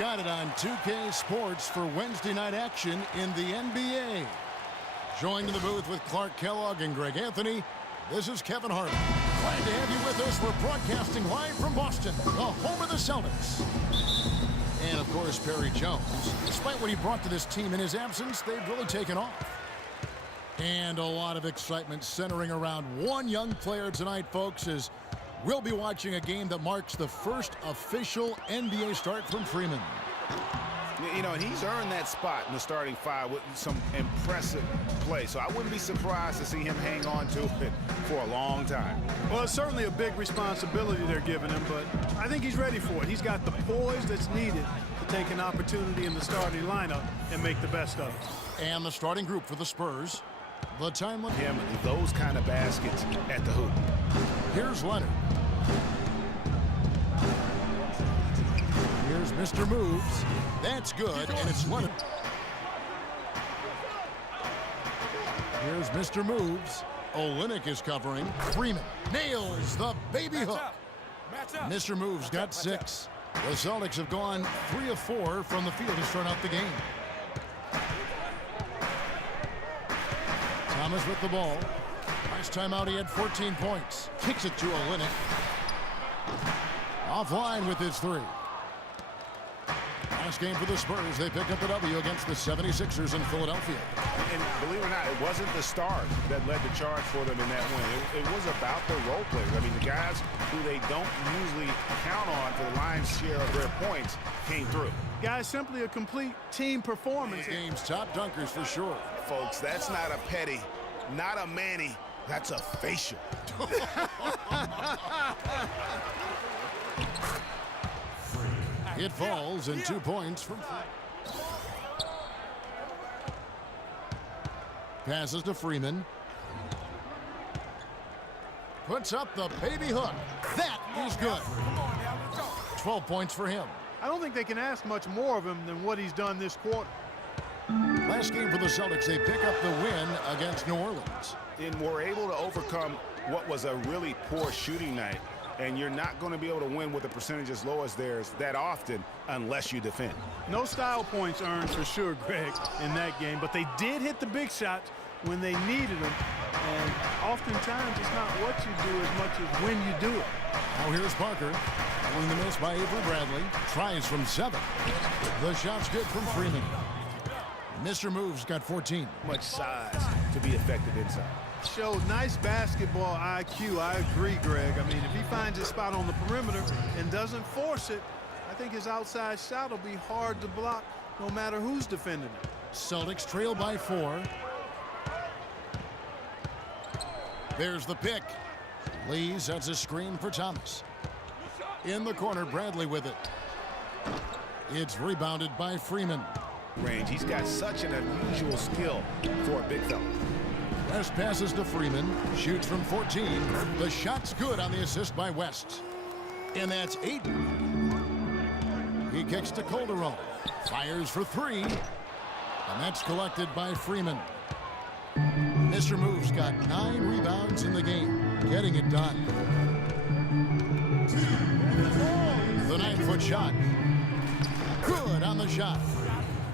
got it on 2K Sports for Wednesday night action in the NBA. Joined in the booth with Clark Kellogg and Greg Anthony, this is Kevin Harlan. Glad to have you with us. We're broadcasting live from Boston, the home of the Celtics. And, of course, Perry Jones. Despite what he brought to this team in his absence, they've really taken off. And a lot of excitement centering around one young player tonight, folks, as we'll be watching a game that marks the first official NBA start from Freeman. You know, and he's earned that spot in the starting five with some impressive play. So I wouldn't be surprised to see him hang on to it for a long time. Well, it's certainly a big responsibility they're giving him, but I think he's ready for it. He's got the poise that's needed to take an opportunity in the starting lineup and make the best of it. And the starting group for the Spurs. The time limit. Him, those kind of baskets at the hoop. Here's Leonard. Here's Mr. Moves. That's good, and it's Leonard. Here's Mr. Moves. Olynyk is covering. Freeman nails the baby hook. Mr. Moves got 6. The Celtics have gone 3 of 4 from the field to start out the game. Thomas with the ball. Last time out he had 14 points. Kicks it to Olynyk. Offline with his 3. Last game for the Spurs, they picked up the W against the 76ers in Philadelphia. And believe it or not, it wasn't the stars that led the charge for them in that win. It was about the role players. I mean, the guys who they don't usually count on for the lion's share of their points came through. Guys, simply a complete team performance. Game's top dunkers for sure. Folks, that's not a petty, not a Manny, that's a facial. It falls and 2 points from passes to Freeman. Puts up the baby hook. That is good. 12 points for him. I don't think they can ask much more of him than what he's done this quarter. Last game for the Celtics, they pick up the win against New Orleans. And we're able to overcome what was a really poor shooting night. And you're not going to be able to win with a percentage as low as theirs that often unless you defend. No style points earned for sure, Greg, in that game. But they did hit the big shots when they needed them. And oftentimes it's not what you do as much as when you do it. Oh, here's Parker. Following the miss by Avery Bradley. Tries from 7. The shot's good from Freeman. Mr. Moves got 14. Much size to be effective inside. Showed nice basketball IQ. I agree, Greg. I mean, if he finds his spot on the perimeter and doesn't force it, I think his outside shot will be hard to block no matter who's defending it. Celtics trail by 4. There's the pick. Lee sets a screen for Thomas. In the corner, Bradley with it. It's rebounded by Freeman. Range. He's got such an unusual skill for a big fella. West passes to Freeman. Shoots from 14. The shot's good on the assist by West. And that's 8. He kicks to Calderon. Fires for 3. And that's collected by Freeman. Mr. Moves got 9 rebounds in the game. Getting it done. The 9-foot shot. Good on the shot.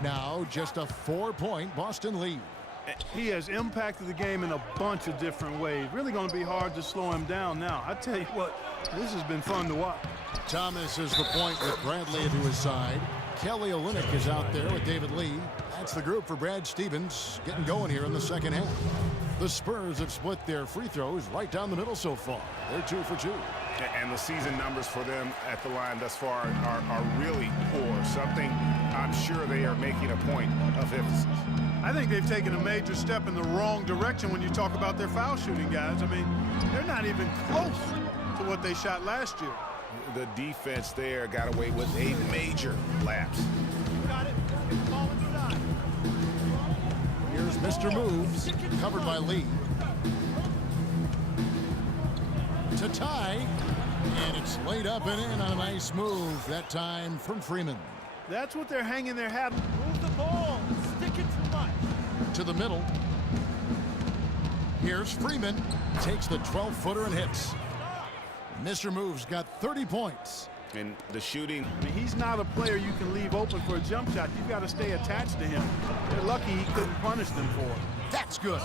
Now just a 4-point Boston lead. He has impacted the game in a bunch of different ways. Really going to be hard to slow him down now. I tell you what, this has been fun to watch. Thomas is the point with Bradley to his side. Kelly Olynyk is out there with David Lee. That's the group for Brad Stevens getting going here in the second half. The Spurs have split their free throws right down the middle so far. They're 2 for 2. And the season numbers for them at the line thus far are really poor. Something I'm sure they are making a point of emphasis. I think they've taken a major step in the wrong direction when you talk about their foul shooting, guys. I mean, they're not even close to what they shot last year. The defense there got away with a major lapse. Got it. Ball inside. Here's Mr. Moves, covered by Lee. To tie, and it's laid up and in on a nice move, that time from Freeman. That's what they're hanging their hat on. Move the ball. Stick it too much. To the middle. Here's Freeman. Takes the 12-footer and hits. Mr. Moves got 30 points. And the shooting. I mean, he's not a player you can leave open for a jump shot. You've got to stay attached to him. They're lucky he couldn't punish them for it. That's good.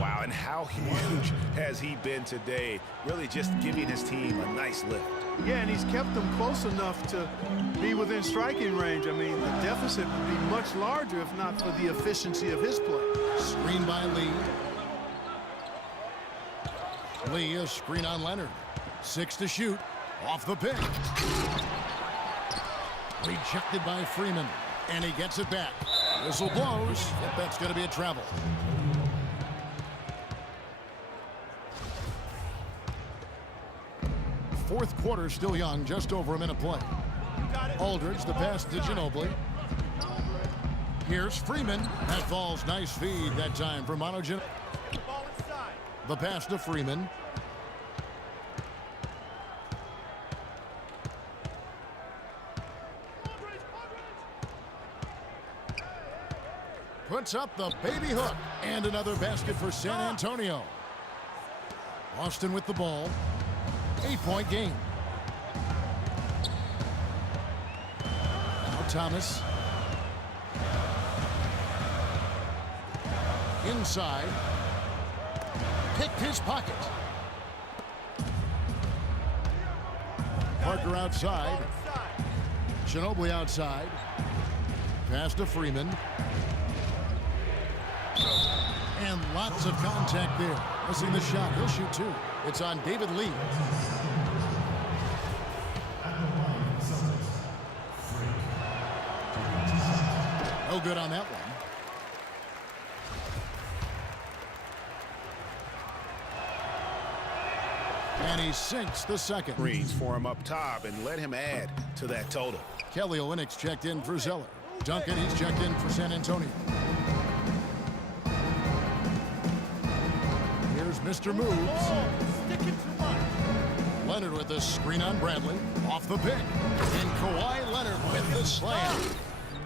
Wow, and how huge has he been today? Really just giving his team a nice lift. Yeah, and he's kept them close enough to be within striking range. I mean, the deficit would be much larger if not for the efficiency of his play. Screen by Lee. Lee, a screen on Leonard. 6 to shoot. Off the pick. Rejected by Freeman. And he gets it back. Whistle blows. Yep, that's going to be a travel. Fourth quarter still young, just over a minute play. Aldridge, the pass to Ginobili. Here's Freeman. That falls. Nice feed that time for Ginobili. The pass to Freeman. Puts up the baby hook. And another basket for San Antonio. Austin with the ball. 8-point game. Now Thomas. Inside. Picked his pocket. Parker outside. Ginobili outside. Pass to Freeman. And lots of contact there. Missing the shot. He'll shoot 2. It's on David Lee. No good on that one. And he sinks the second. Screens for him up top and let him add to that total. Kelly Olynyk's checked in for Zeller. Duncan, he's checked in for San Antonio. Here's Mr. Moves. Leonard with the screen on Bradley. Off the pick. And Kawhi Leonard with the slam.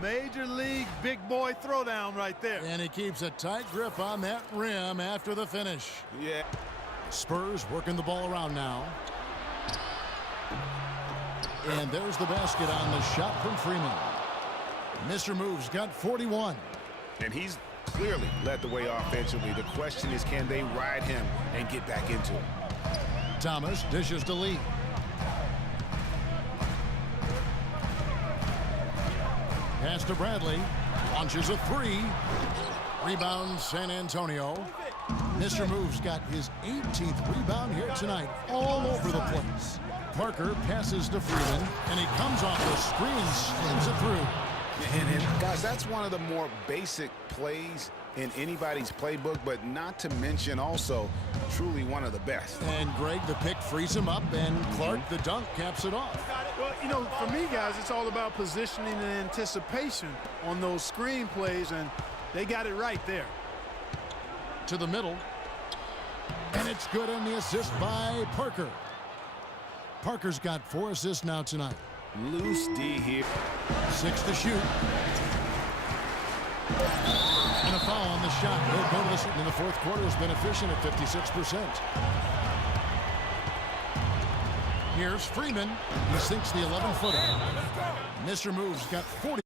Major league big boy throwdown right there. And he keeps a tight grip on that rim after the finish. Yeah. Spurs working the ball around now. And there's the basket on the shot from Freeman. Mr. Moves got 41. And he's clearly led the way offensively. The question is, can they ride him and get back into it? Thomas dishes to Lee. Pass to Bradley. Launches a 3. Rebound San Antonio. Mr. Moves got his 18th rebound here tonight. All over the place. Parker passes to Freeman. And he comes off the screen and slams it through. And guys, that's one of the more basic plays in anybody's playbook, but not to mention also truly one of the best. And Greg, the pick frees him up, and Clark, the dunk, caps it off. Well, you know, for me, guys, it's all about positioning and anticipation on those screen plays, and they got it right there. To the middle. And it's good on the assist by Parker. Parker's got 4 assists now tonight. Loose D here. 6 to shoot. And a foul on the shot. He'll go to the shooting in the fourth quarter. Has been efficient at 56%. Here's Freeman. He sinks the 11-footer. Mr. Moves got 40.